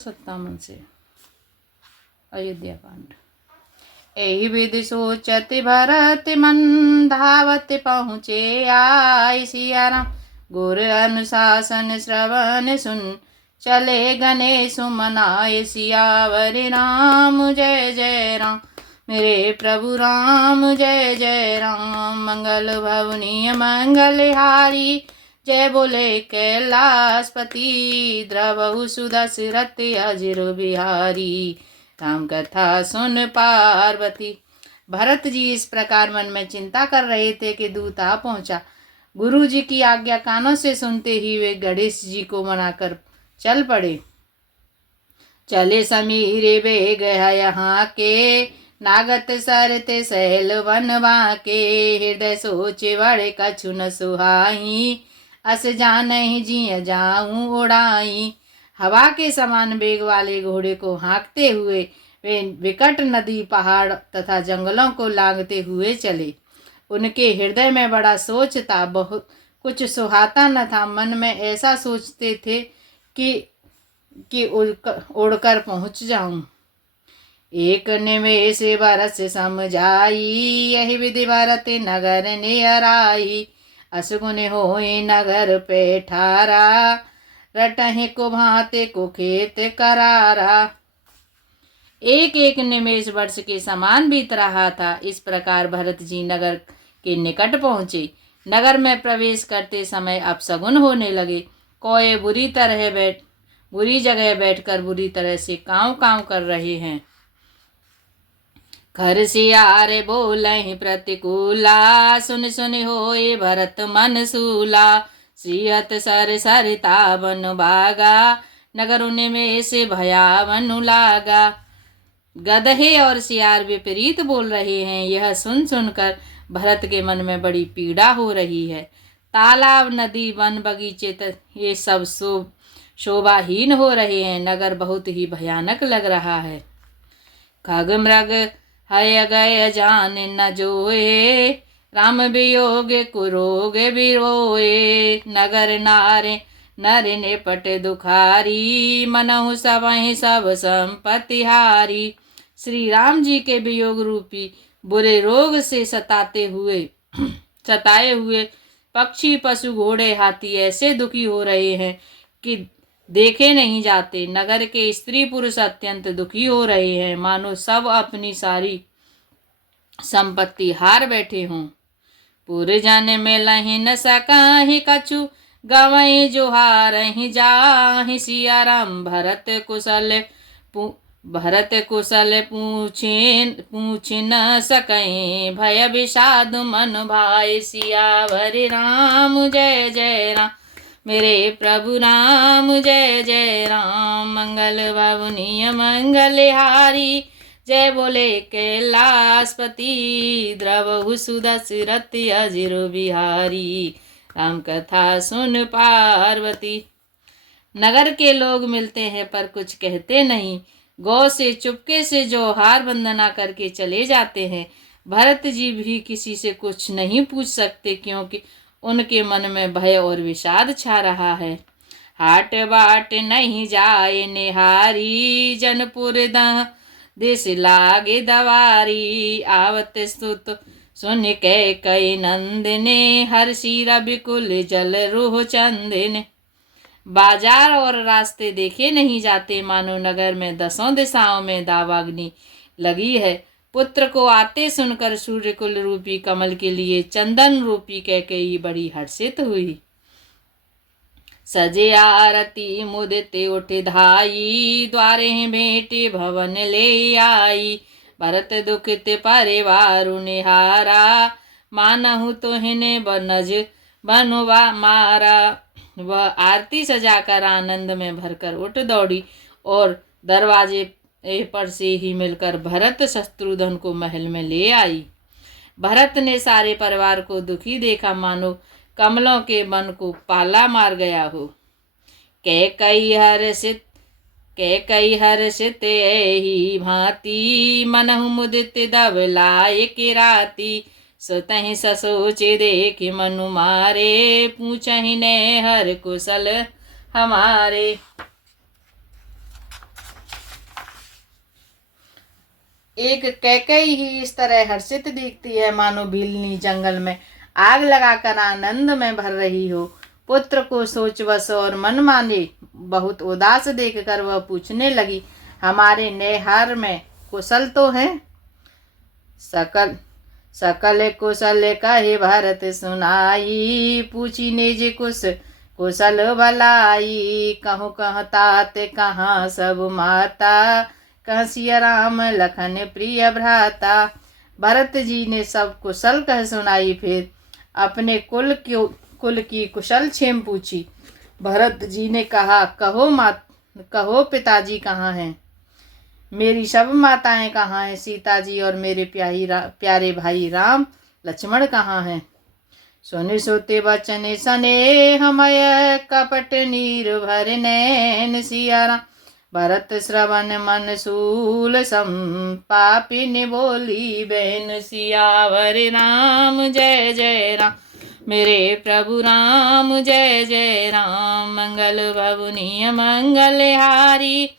57 से अयोध्या कांड। एहि विधि सोचत भरत मन, धावत पहुँचे आय सिया राम। गुर अनुशासन श्रवण सुन, चले गणेश मनाए सियावर राम। जय जय राम मेरे प्रभु राम, जय जय राम। मंगल भवनीय मंगलहारी, जय बोले कैलाशपति। द्रवहु सुदशरथ अजिर बिहारी, राम कथा सुन पार्वती। भरत जी इस प्रकार मन में चिंता कर रहे थे कि दूत आ पहुंचा। गुरु जी की आज्ञा कानों से सुनते ही वे गणेश जी को मनाकर चल पड़े। चले समीरे बेग यहाँ के, नागत सरते सहल वन बाके। हृदय सोचे बड़े कछु न सुहाई, अस जानहि जिय जाऊं उड़ाई। हवा के समान बेग वाले घोड़े को हाँकते हुए वे विकट नदी, पहाड़ तथा जंगलों को लांघते हुए चले। उनके हृदय में बड़ा सोच था, बहुत कुछ सुहाता न था। मन में ऐसा सोचते थे कि उड़कर पहुंच जाऊं। एक निमेष बरस समझाई, यही विधि भरत नगर ने अराई। असगुन होए नगर पे ठारा, रटहि को भांते को खेत करारा। एक एक निमेष वर्ष के समान बीत रहा था। इस प्रकार भरत जी नगर के निकट पहुँचे। नगर में प्रवेश करते समय अपशगुन होने लगे। कोई बुरी जगह बैठकर बुरी तरह से काँव काँव कर रहे हैं। घर सियार बोलहि प्रतिकूला, सुन सुन होए भरत मन सूला। सियत सर सरिता बन बागा, नगर में से भयावन लागा। गदहे और सियार विपरीत बोल रहे हैं। यह सुन सुनकर भरत के मन में बड़ी पीड़ा हो रही है। तालाब, नदी, वन, बगीचे ये सब शोभाहीन हो रहे हैं। नगर बहुत ही भयानक लग रहा है। खग मृग हय गय जान न जोए, राम वियोग कुरोग बिरोए। नगर नारे नर निपट दुखारी, मनहु सबहि सब संपत्ति हारी। श्री राम जी के वियोग रूपी बुरे रोग से सताए हुए पक्षी, पशु, घोड़े, हाथी ऐसे दुखी हो रहे हैं कि देखे नहीं जाते। नगर के स्त्री पुरुष अत्यंत दुखी हो रहे हैं, मानो सब अपनी सारी संपत्ति हार बैठे हों। पुरजन मिलहि न सकाहि कछु, गवई जोहारहि जाहि सिया राम। भरत कुशल पूछ न सकहि, भय विषाद मन भाई सियावर राम। जय जय राम मेरे प्रभु राम, जय जय राम। मंगल भवनीय मंगलहारी, जय बोले कैलाशपति। द्रवहु सुदशरथ अजिर बिहारी, राम कथा सुन पार्वती। नगर के लोग मिलते हैं पर कुछ कहते नहीं। गौ से चुपके से जोहार वंदना करके चले जाते हैं। भरत जी भी किसी से कुछ नहीं पूछ सकते, क्योंकि उनके मन में भय और विषाद छा रहा है। हाट बाट नहीं जाए निहारी, जनपुर देश लागे दवारी। आवत स्तुत सुन के कई नंदने, हर्षि रविकुल जल रूह चंदन। बाजार और रास्ते देखे नहीं जाते, मानो नगर में दसों दिशाओं में दावाग्नि लगी है। पुत्र को आते सुनकर सूर्यकुल रूपी कमल के लिए चंदन रूपी कैकेयी बड़ी हर्षित हुई। सजे आरती मुदित उठ धाई, द्वारे भेंटे भवन ले आई। भरत दुखित परिवार निहारा, मानहु तुहिने बनज बनुवा मारा। वह आरती सजाकर आनंद में भरकर उठ दौड़ी और दरवाजे पर से ही मिलकर भरत शत्रुघ्न को महल में ले आई। भरत ने सारे परिवार को दुखी देखा, मानो कमलों के मन को पाला मार गया हो। कैकई हर्षित एहि भांति, मनहु मुदित धवलाय किराती। सुतहि ससोचे देख मनु मारे, पूछहि ने हर कुशल हमारे। एक कैकई ही इस तरह हर्षित दिखती है मानो भीलनी जंगल में आग लगाकर आनंद में भर रही हो। पुत्र को सोचवश और मन माने बहुत उदास देखकर वह पूछने लगी, हमारे नैहार में कुशल तो है? सकल सकल कुशल कहे भरत सुनाई, पूछी निज कुशल भलाई। कहूँ कह तात कहाँ सब माता, कह सिया राम लखन प्रिय भ्राता। भरत जी ने सब कुशल कह सुनाई, फिर अपने कुल की कुशल क्षेम पूछी। भरत जी ने कहा, कहो पिताजी कहाँ हैं? मेरी सब माताएं कहाँ हैं? सीता जी और मेरे प्यारे भाई राम लक्ष्मण कहाँ हैं? सोने सोते बचन सने हमय, कपट नीर भर नैन सिया राम। भरत श्रवण मन सूल सम, पापिन बोली बहन सियावर राम। जय जय राम मेरे प्रभु राम, जय जय राम। मंगल भवनीय मंगल हारी,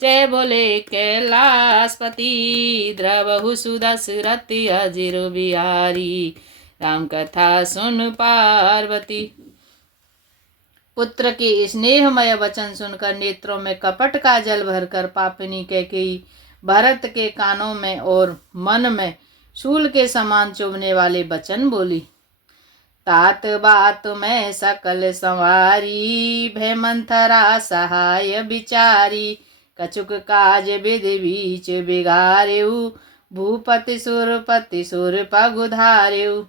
जय बोले कैलाशपति। द्रवहु सुदशरथ अजिर बिहारी, राम कथा सुन पार्वती। पुत्र के स्नेहमय वचन सुनकर नेत्रों में कपट का जल भरकर पापिनी कैकेयी भरत के कानों में और मन में शूल के समान चुभने वाले वचन बोली। तात बात में सकल संवारी, भय मंथरा सहाय बिचारी। कछुक काज विधि बीच बिगारेऊ, भूपति सुर पगुधारेऊ।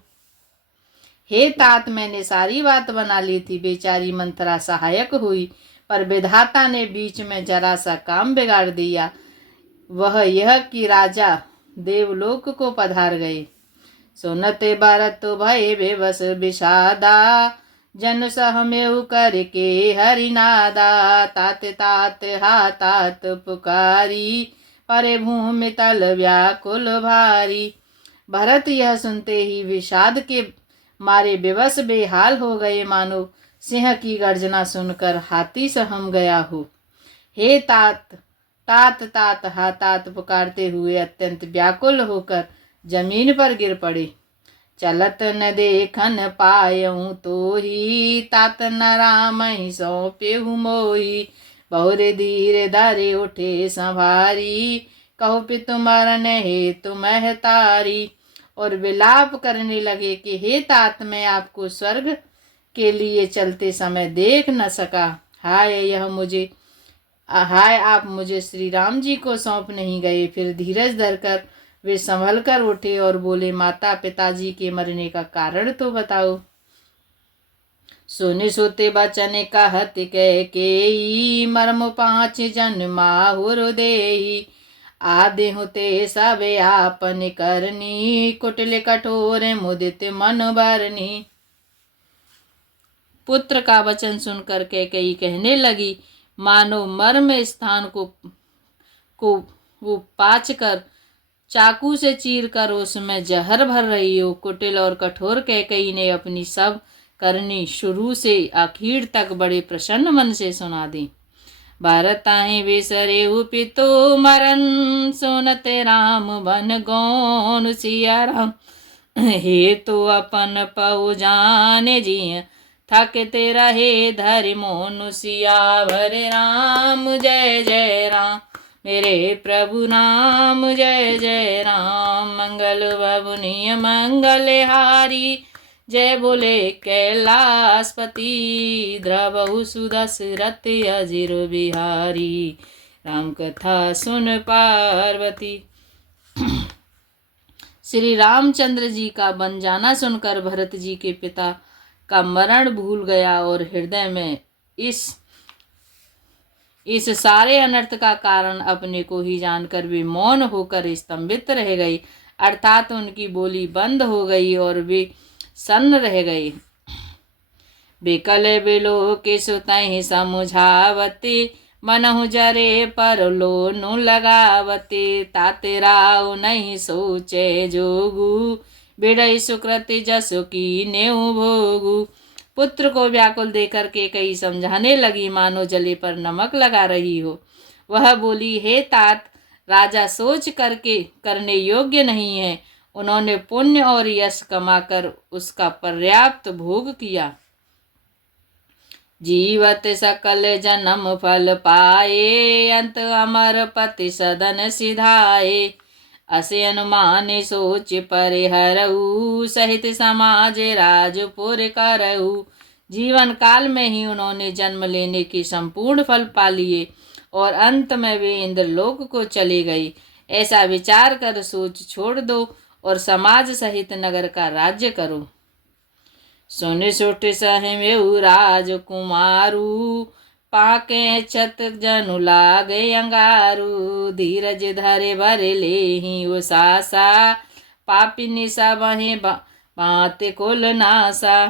हे तात, मैंने सारी बात बना ली थी, बेचारी मंथरा सहायक हुई, पर विधाता ने बीच में जरा सा काम बिगाड़ दिया। वह यह कि राजा देवलोक को पधार गए। सुनते भरत भय बेबस विषादा, जन सहमेहु करके हरिनादा। तात तात हा तात पुकारी, परे भूमि तल व्याकुल भारी। भरत यह सुनते ही विषाद के मारे बेबस बेहाल हो गए, मानो सिंह की गर्जना सुनकर हाथी सहम गया हो। हे तात तात तात हा तात पुकारते हुए अत्यंत व्याकुल होकर जमीन पर गिर पड़े। चलत न देखन पायऊँ तो ही, तात न राम ही सौंपेहु मोही। बहुरे धीरे धरे उठे संभारी, कहो पितु मरन हे तुम तारी। और विलाप करने लगे कि हे तात, मैं आपको स्वर्ग के लिए चलते समय देख न सका। हाय आप मुझे श्री राम जी को सौंप नहीं गए। फिर धीरज धरकर वे संभल कर उठे और बोले, माता पिताजी के मरने का कारण तो बताओ। सोने सोते बचन कहत कैकेयी, मर्म 5 जन माहुर देही। आदि होते सब आपन करनी, कुटिल कठोर मुदित मन भरनी। पुत्र का वचन सुनकर कैकेयी कहने लगी, मानो मर्म स्थान को वो पाच कर चाकू से चीर कर उसमें जहर भर रही हो। कुटिल और कठोर कैकेयी ने अपनी सब करनी शुरू से आखिर तक बड़े प्रसन्न मन से सुना दी। भरत आए बिसरे पितो मरन, सुनते राम बन गौन सिया राम। हे तो अपन पउ जाने जिय, थकते रहे धरि मोनु सियावर राम। जय जय राम मेरे प्रभु राम, जय जय राम। मंगल भवनीय मंगल हारी, जय बोले कैलाशपति। द्रवहु सुदशरथ अजिर बिहारी, राम कथा सुन पार्वती। श्री रामचंद्र जी का बन जाना सुनकर भरत जी के पिता का मरण भूल गया और हृदय में इस सारे अनर्थ का कारण अपने को ही जानकर वे मौन होकर स्तंभित रह गए, अर्थात उनकी बोली बंद हो गई और वे सन्न रह गए। बेकल बिलो के सुतहि समुझावती, मनहु जरे पर लोनु लगावती। ताते राव नहीं सोचे जोगु, बिड़ई सुकृति जसु की नेउ भोगु। पुत्र को व्याकुल देकर के कई समझाने लगी, मानो जले पर नमक लगा रही हो। वह बोली, हे तात, राजा सोच करके करने योग्य नहीं है। उन्होंने पुण्य और यश कमाकर उसका पर्याप्त भोग किया। जीवत सकल जन्म फल पाए, अंत अमर पति सदन सिधाए। असे अनुमान सोच परिहरऊ, सहित समाज राजपुर करऊ। जीवन काल में ही उन्होंने जन्म लेने की संपूर्ण फल पा लिए और अंत में वे इंद्रलोक को चले गए। ऐसा विचार कर सोच छोड़ दो और समाज सहित नगर का राज्य करो। सुन सुठ सहमेऊ राजकुमारू, पाके छत जनु लागे अंगारू। धीरज धरे भर लेहि उसासा, पापिनी सब बाते कुल नासा।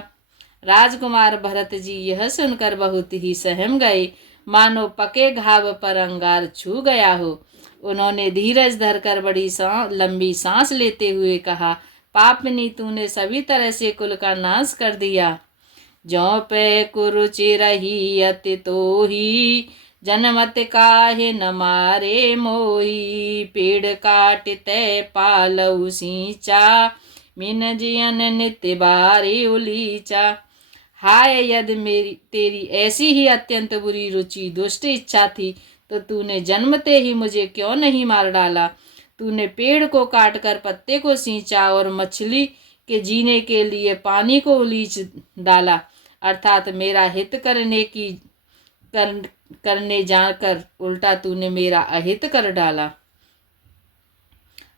राजकुमार भरत जी यह सुनकर बहुत ही सहम गए, मानो पके घाव पर अंगार छू गया हो। उन्होंने धीरज धरकर बड़ी लंबी सांस लेते हुए कहा, पापनी तूने सभी तरह से कुल का नाश कर दिया। ज्यों पे कुरुचि रही अति तोही, जनमत काहे न मारे मोही। पेड़ काटते पालऊ सींचा, मिन जियन नित्य बारी उलीचा। हाय, यदि तेरी ऐसी ही अत्यंत बुरी रुचि दुष्ट इच्छा थी तो तूने जन्मते ही मुझे क्यों नहीं मार डाला। तूने पेड़ को काटकर पत्ते को सींचा और मछली के जीने के लिए पानी को उलीच डाला, अर्थात मेरा हित करने जाकर उल्टा तूने मेरा अहित कर डाला।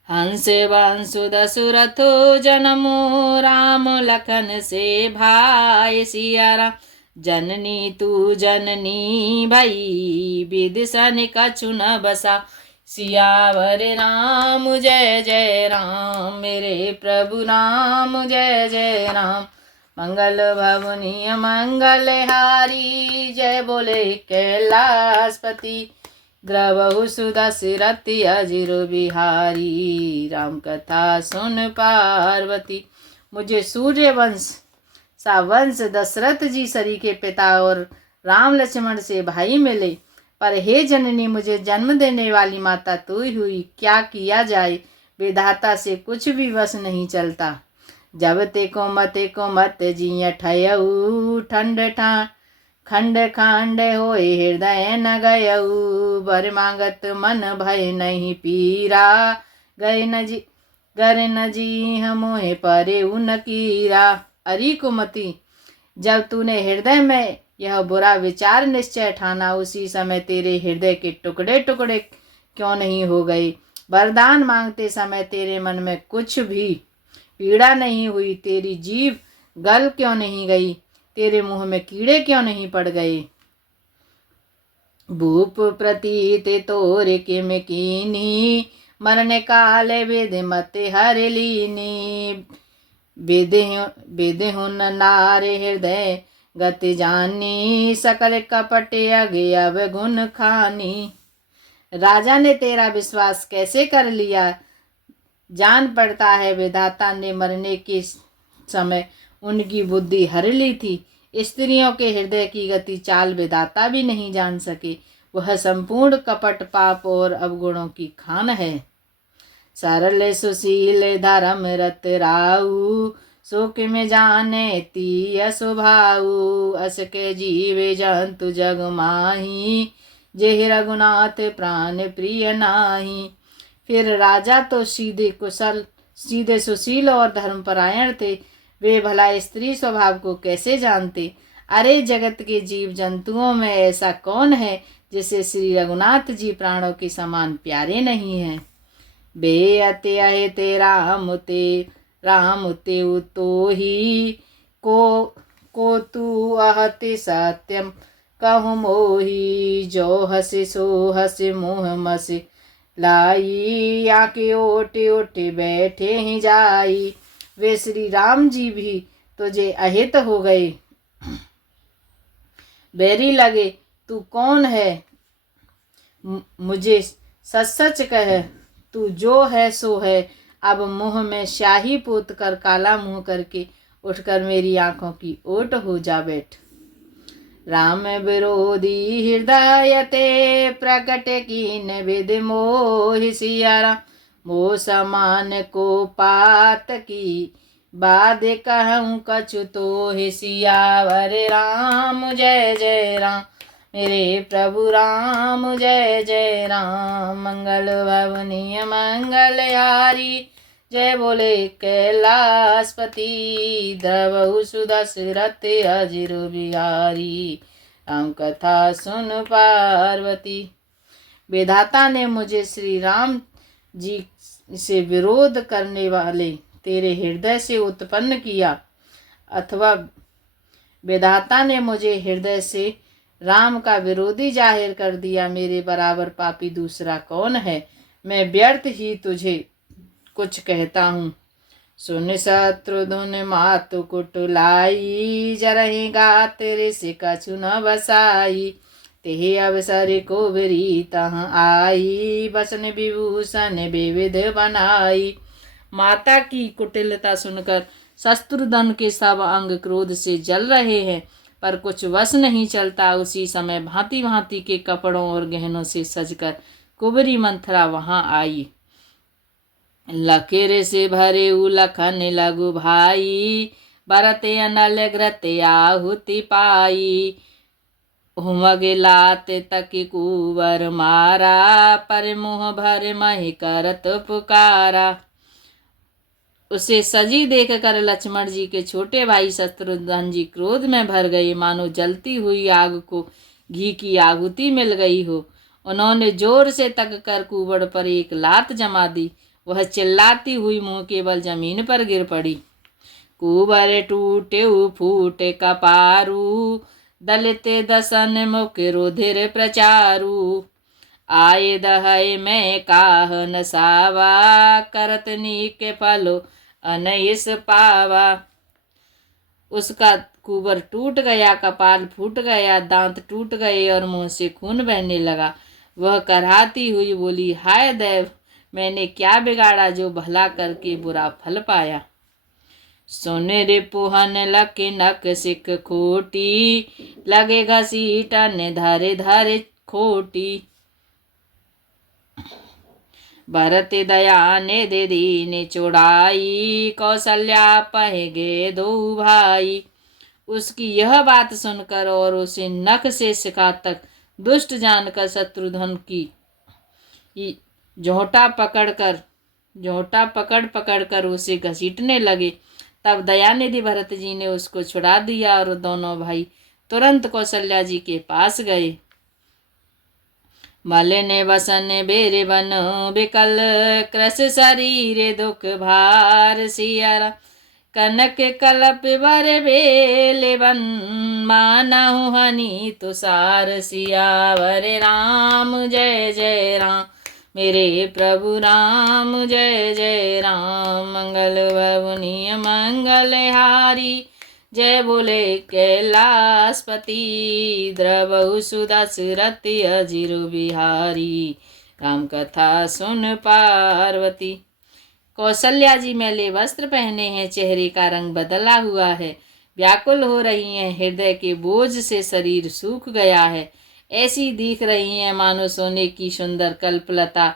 हंस वंशु दशरथो जनमो, राम लखन से भाई। सिया राम जननी तू जननी भई, विदिशन कछु न बसा। सियावर राम जय जय राम, मेरे प्रभु राम जय जय राम। मंगल भवनीय मंगल हारी, जय बोले कैलाशपति। ग्रवहु सुदशरथि अजिर बिहारी, राम कथा सुन पार्वती। मुझे सूर्यवंश सा वंश दशरथ जी सरी के पिता और राम लक्ष्मण से भाई मिले, पर हे जननी मुझे जन्म देने वाली माता तू ही हुई। क्या किया जाए, विधाता से कुछ भी वश नहीं चलता। जब ते को मत जिय ठयऊ, खंड खांड होए हृदय न गयऊ। बर मांगत मन भय नहीं पीरा, गर न जी हमोहे परे उन कीरा। अरी कुमति, जब तूने हृदय में यह बुरा विचार निश्चय ठाना, उसी समय तेरे हृदय के टुकड़े टुकड़े क्यों नहीं हो गए। वरदान मांगते समय तेरे मन में कुछ भी पीड़ा नहीं हुई। तेरी जीभ गल क्यों नहीं गई, तेरे मुंह में कीड़े क्यों नहीं पड़ गए। भूप प्रतीत तोरे किम कीनी, मरने काले वेद मत हर लीनी। विदेहुन नारे हृदय गति जानी, सकल कपट अगे अब गुण खानी। राजा ने तेरा विश्वास कैसे कर लिया, जान पड़ता है विधाता ने मरने के समय उनकी बुद्धि हर ली थी। स्त्रियों के हृदय की गति चाल विधाता भी नहीं जान सके। वह संपूर्ण कपट पाप और अवगुणों की खान है। सरल सुशील धर्म रत राऊ, सुख में जाने तीय स्वभाऊ। अस के जीवे जंतु जग माही, जेहि रघुनाथ प्राण प्रिय नाही। फिर राजा तो सीधे सुशील और धर्मपरायण थे, वे भला स्त्री स्वभाव को कैसे जानते। अरे जगत के जीव जंतुओं में ऐसा कौन है जिसे श्री रघुनाथ जी प्राणों के समान प्यारे नहीं हैं। बेअते अहिते राम ते तो ही, को तू अहति सत्यम कहु मोही। जो हसी सो हसी मुँह मसी लाई, आके ओटे ओटे बैठे ही जाई। वे श्री राम जी भी तुझे अहित हो गए, बैरी लगे। तू कौन है, मुझे सच सच कह, तू जो है सो है। अब मुंह में स्याही पोत कर काला मुंह करके उठकर मेरी आंखों की ओट हो जा बैठ। राम विरोधी हृदय ते प्रकट कीन विधि मोह सिया राम। मोह समान को पात की बाद कहूँ कछु तो सियावर राम जय जय राम। मेरे प्रभु राम जय जय राम। मंगल भवनीय मंगलहारी जय बोले कैलाशपति। द्रवहु सुदशरथ अजिर बिहारी राम कथा सुन पार्वती। विधाता ने मुझे श्री राम जी से विरोध करने वाले तेरे हृदय से उत्पन्न किया, अथवा विधाता ने मुझे हृदय से राम का विरोधी जाहिर कर दिया। मेरे बराबर पापी दूसरा कौन है। मैं व्यर्थ ही तुझे कुछ कहता हूँ। सुन शत्रुधन मातु कुटुलाई जरहि गात तेरे कछु न बसाई। तेहि अवसर को बिरी तह आई बसन विभूषण विविध बनाई। माता की कुटिलता सुनकर शत्रुधन के सब अंग क्रोध से जल रहे हैं, पर कुछ वश नहीं चलता। उसी समय भांति भांति के कपड़ों और गहनों से सजकर कुबरी मंथरा वहां आई। लकीर से भरे लखन लघु भाई भरत अनल घृत आहुति पाई। हुमगे लाते तक कुवर मारा पर मुँह भर मही करत पुकारा। उसे सजी देख कर लक्ष्मण जी के छोटे भाई शत्रुघ्न जी क्रोध में भर गए, मानो जलती हुई आग को घी की आहुति मिल गई हो। उन्होंने जोर से तक कर कुबड़ पर एक लात जमा दी। वह चिल्लाती हुई मुंह के बल जमीन पर गिर पड़ी। कुबर टूटे फूटे कपारू दलिते दसन मुख रुधिर प्रचारू। आए दहय में काह न सावा करत नीक फलो अनइस पावा। उसका कुबर टूट गया, कपाल फूट गया, दांत टूट गए और मुंह से खून बहने लगा। वह कराहती हुई बोली, हाय देव, मैंने क्या बिगाड़ा जो भला करके बुरा फल पाया। सुन रिपुहन लक नक सिख खोटी लगे घसीटन धरे धरे खोटी। भरत दया ने दे दीन चुड़ाई कौशल्या पहगे दो भाई। उसकी यह बात सुनकर और उसे नख से शिखा तक दुष्ट जानकर शत्रुघ्न की जोहटा पकड़ पकड़ कर उसे घसीटने लगे। तब दयानिधि भरत जी ने उसको छुड़ा दिया और दोनों भाई तुरंत कौशल्या जी के पास गए। मले ने बसन बेरे बन बिकल क्रस शरीर दुख भार सियारा। कनक कलप बर बेले बन मानहु हनी तुषार सियावर राम जय जय राम। मेरे प्रभु राम जय जय राम। मंगल भवनीय मंगलहारी जय बोले कैलाशपति। द्रवहु सुदशरथ अजिर बिहारी राम कथा सुन पार्वती। कौशल्या जी मैले वस्त्र पहने हैं, चेहरे का रंग बदला हुआ है, व्याकुल हो रही हैं, हृदय के बोझ से शरीर सूख गया है। ऐसी दिख रही हैं मानो सोने की सुंदर कल्पलता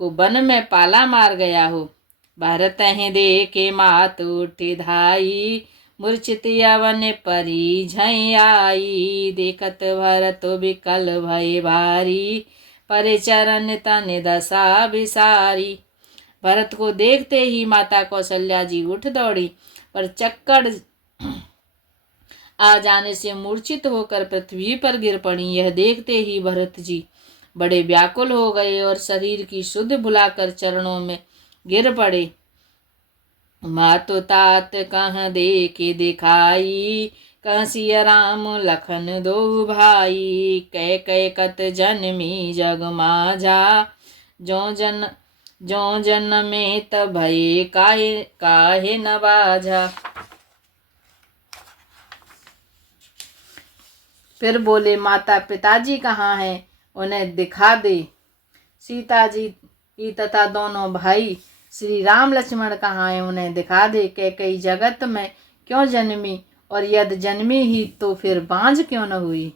को वन में पाला मार गया हो। भारत हैं देखे मात उठी धाई मूर्छित यवन परी झई आई। देखत भरत विकल भय भारी परे चरण तन दशा विसारी। भरत को देखते ही माता कौशल्या जी उठ दौड़ी, पर चक्कर आ जाने से मूर्छित होकर पृथ्वी पर गिर पड़ी। यह देखते ही भरत जी बड़े व्याकुल हो गए और शरीर की शुद्ध भुलाकर चरणों में गिर पड़े। मातो तात कह देखे दिखाई कह सिया राम लखन दो भाई। कै कै कत जन्मी जग माझा जो जन में तब भय काहे न बाझा। फिर बोले, माता पिताजी कहाँ हैं, उन्हें दिखा दे। सीता जी तथा दोनों भाई श्री राम लक्ष्मण कहाँ हैं, उन्हें दिखा दे। कैकेयी जगत में क्यों जन्मी, और यद जन्मी ही तो फिर बांझ क्यों न हुई।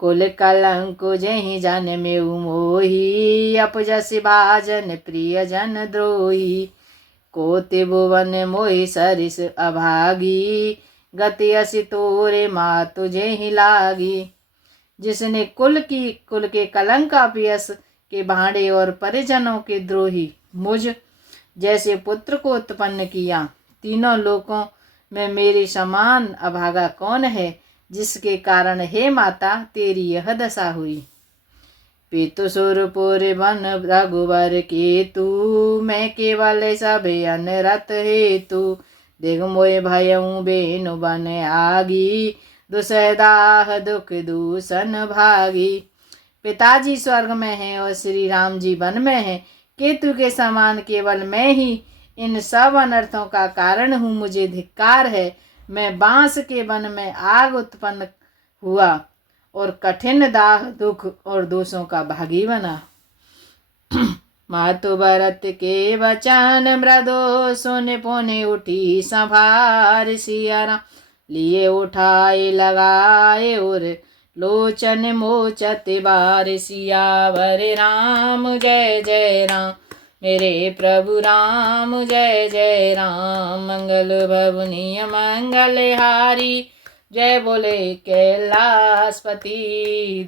कुल कलंक जहि जन में मोही, अपजस भाजन प्रिय जन द्रोही। कोटि भुवन मोहि सरिस अभागी, गति असि तोरे माँ तुझे ही लागी। जिसने कुल के कलंक अपयस के भांडे और परिजनों के द्रोही मुझ जैसे पुत्र को उत्पन्न किया, तीनों लोकों में मेरे समान अभागा कौन है, जिसके कारण हे माता तेरी यह दशा हुई। पितु सुरपुर बन रघुवर केतु, मैं केवल सब अनरत हेतु। देख मोय भयउ बेनु बन आगी, दुसदाह दुख दूषण भागी। पिताजी स्वर्ग में हैं और श्री राम जी वन में हैं। केतु के समान केवल मैं ही इन सब अनर्थों का कारण हूँ, मुझे धिक्कार है। मैं बांस के वन में आग उत्पन्न हुआ और कठिन दाह दुख और दोषों का भागी बना। मातु भरत के वचन मृदो, सुन पुनि उठी संभार। सिया राम लिए उठाए लगाए और लोचन मोचत बार। सियावर राम जय जय राम, मेरे प्रभु राम जय जय राम। मंगल भवनीय मंगलहारी, जय बोले कैलाशपति।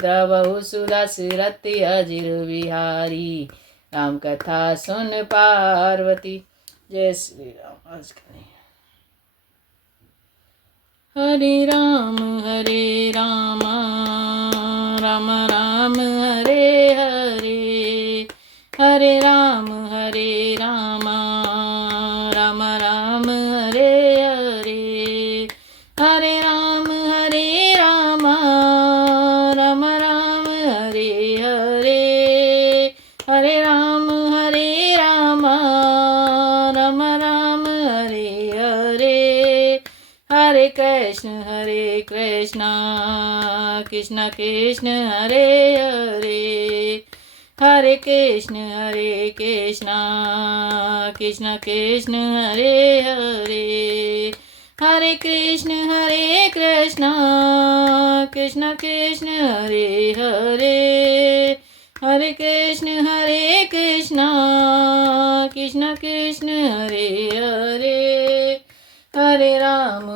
द्रवहु सुदशरथ अजिर बिहारी, राम कथा सुन पार्वती। जय श्री राम। आज करें हरे राम राम राम हरे हरे, हरे राम राम राम हरे हरे, हरे राम राम हरे हरे, हरे राम राम हरे हरे। हरे कृष्ण कृष्ण कृष्ण हरे हरे, हरे कृष्ण कृष्ण कृष्ण हरे हरे, हरे कृष्ण कृष्ण कृष्ण हरे हरे, हरे कृष्ण कृष्ण कृष्ण हरे हरे। हरे राम